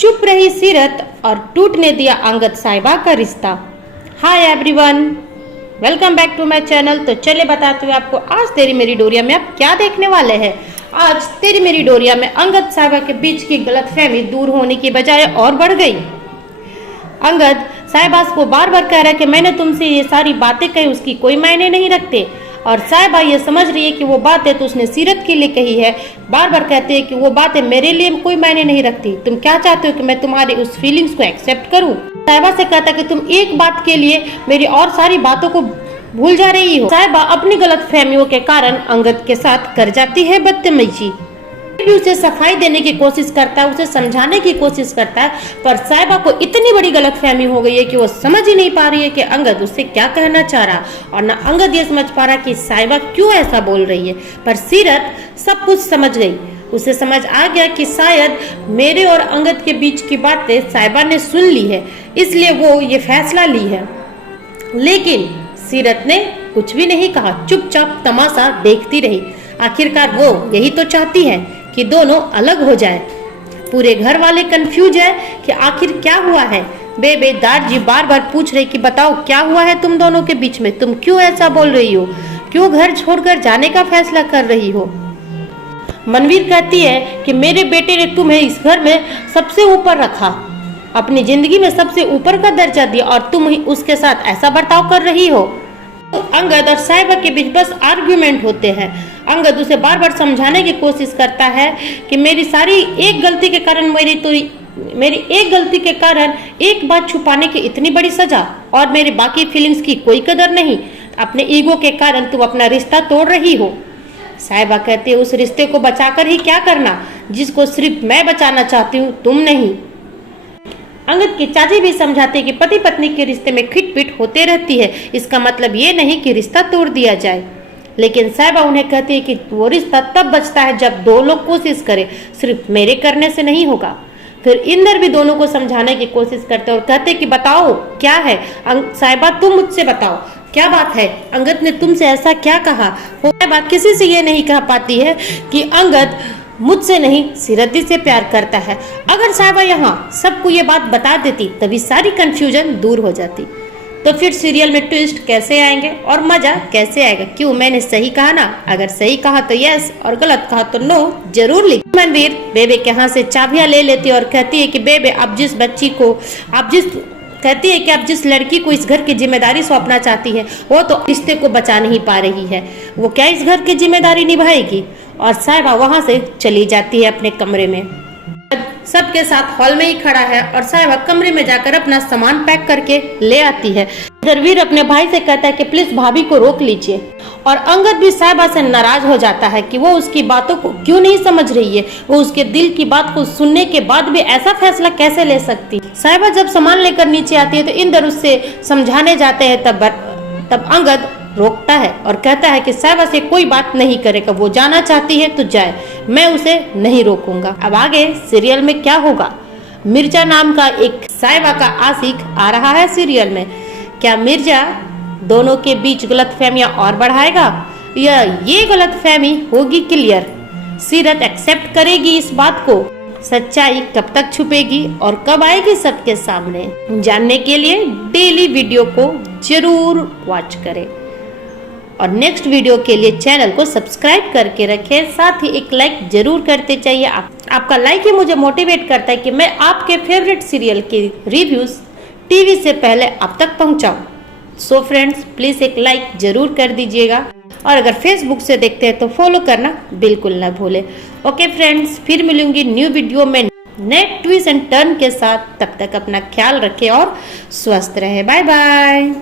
चुप रही सीरत और टूटने दिया अंगद साहिबा का रिश्ता। Hi everyone, welcome back to my channel. तो चले बताते हुए आपको आज तेरी मेरी डोरिया में आप क्या देखने वाले हैं। आज तेरी मेरी डोरिया में अंगद साहिबा के बीच की गलतफहमी दूर होने की बजाय और बढ़ गई। अंगद साहिबा को बार बार कह रहा है कि मैंने तुमसे ये सारी बातें कही, उसकी कोई मायने नहीं रखते। और साहिबा ये समझ रही है कि वो बातें तो उसने सीरत के लिए कही है। बार बार कहते हैं कि वो बातें मेरे लिए कोई मायने नहीं रखती, तुम क्या चाहते हो कि मैं तुम्हारी उस फीलिंग्स को एक्सेप्ट करूं। साहिबा से कहता है कि तुम एक बात के लिए मेरी और सारी बातों को भूल जा रही हो। साहिबा अपनी गलतफहमियों के कारण अंगद के साथ कर जाती है बदतमीजी। भी उसे सफाई देने की कोशिश करता है, उसे समझाने की कोशिश करता है, पर साहिबा को इतनी बड़ी गलतफहमी हो गई है कि वो समझ ही नहीं पा रही है कि अंगद उससे क्या कहना चाह रहा, और ना अंगद ये समझ पा रहा कि साहिबा क्यों ऐसा बोल रही है। पर सीरत सब कुछ समझ गई। उसे समझ आ गया कि शायद मेरे और अंगद के बीच की बातें साहिबा ने सुन ली है, इसलिए वो ये फैसला ली है। लेकिन सीरत ने कुछ भी नहीं कहा, चुपचाप तमाशा देखती रही। आखिरकार वो यही तो चाहती है कि दोनों अलग हो जाए। पूरे घर वाले कंफ्यूज है कि आखिर क्या हुआ है। बेबेदार जी बार बार पूछ रहे कि बताओ क्या हुआ है तुम दोनों के बीच में, तुम क्यों ऐसा बोल रही हो, क्यों घर छोड़कर जाने का फैसला कर रही हो। मनवीर कहती है कि मेरे बेटे ने तुम्हें इस घर में सबसे ऊपर रखा, अपनी जिंदगी में सबसे ऊपर का दर्जा दिया, और तुम ही उसके साथ ऐसा बर्ताव कर रही हो। तो अंगद और साहिबा के बीच बस आर्ग्यूमेंट होते हैं। अंगद उसे बार बार समझाने की कोशिश करता है कि मेरी एक गलती के कारण एक बात छुपाने की इतनी बड़ी सजा, और मेरी बाकी फीलिंग्स की कोई कदर नहीं। अपने ईगो के कारण तुम अपना रिश्ता तोड़ रही हो। साहिबा कहती है उस रिश्ते को बचाकर ही क्या करना, जिसको सिर्फ मैं बचाना चाहती हूँ, तुम नहीं। अंगद की चाची भी समझाते कि पति पत्नी के रिश्ते में खिटपिट होते रहती है, इसका मतलब ये नहीं कि रिश्ता तोड़ दिया जाए। लेकिन साहिबा उन्हें कहती है कि वो रिश्ता तब बचता है जब दो लोग कोशिश करें, सिर्फ मेरे करने से नहीं होगा। फिर इंदर भी दोनों को समझाने की कोशिश करते और कहते कि बताओ क्या है साहिबा, तुम मुझसे बताओ क्या बात है, अंगद ने तुमसे ऐसा क्या कहा। साहिबा किसी से ये नहीं कह पाती है कि अंगद मुझसे नहीं सीरत से प्यार करता है। अगर साहिबा यहाँ सबको ये बात बता देती तभी सारी कंफ्यूजन दूर हो जाती। तो फिर सीरियल में ट्विस्ट कैसे आएंगे और मजा कैसे आएगा। क्यों, मैंने सही कहा ना, अगर सही कहा तो यस और गलत कहा तो नो जरूर लिख। मनवीर बेबे के हाथ से चाबियां ले लेती और कहती है कि बेबे कहती है कि आप जिस लड़की को इस घर की जिम्मेदारी सौंपना चाहती है वो तो रिश्ते को बचा नहीं पा रही है, वो क्या इस घर की जिम्मेदारी निभाएगी। और साहिबा वहां से चली जाती है अपने कमरे में। सबके साथ हॉल में ही खड़ा है और साहिबा कमरे में जाकर अपना सामान पैक करके ले आती है। वीर अपने भाई से कहता है कि प्लीज भाभी को रोक लीजिए, और अंगद भी साहिबा से नाराज हो जाता है कि वो उसकी बातों को क्यों नहीं समझ रही है, वो उसके दिल की बात को सुनने के बाद भी ऐसा फैसला कैसे ले सकती। साहिबा जब सामान लेकर नीचे आती है तो इंदर उससे समझाने जाते हैं, तब अंगद रोकता है और कहता है कि साहिबा से कोई बात नहीं करेगा, वो जाना चाहती है तो जाए, मैं उसे नहीं रोकूंगा। अब आगे सीरियल में क्या होगा। मिर्जा नाम का एक साहिबा का आशिक आ रहा है सीरियल में। क्या मिर्जा दोनों के बीच गलतफहमियां और बढ़ाएगा या ये गलतफहमी होगी क्लियर। सीरत एक्सेप्ट करेगी इस बात को, सच्चाई कब तक छुपेगी और कब आएगी सबके सामने। जानने के लिए डेली वीडियो को जरूर वॉच करें और नेक्स्ट वीडियो के लिए चैनल को सब्सक्राइब करके रखें। साथ ही एक लाइक जरूर करते चाहिए। आपका लाइक ही मुझे मोटिवेट करता है कि मैं आपके फेवरेट सीरियल के रिव्यूज टीवी से पहले आप तक पहुंचाऊं। सो फ्रेंड्स प्लीज एक लाइक जरूर कर दीजिएगा, और अगर फेसबुक से देखते हैं तो फॉलो करना बिल्कुल ना भूले। ओके फ्रेंड्स, फिर मिलूंगी न्यू वीडियो में नए ट्विस्ट एंड टर्न के साथ। तब तक अपना ख्याल रखें और स्वस्थ रहे। Bye bye.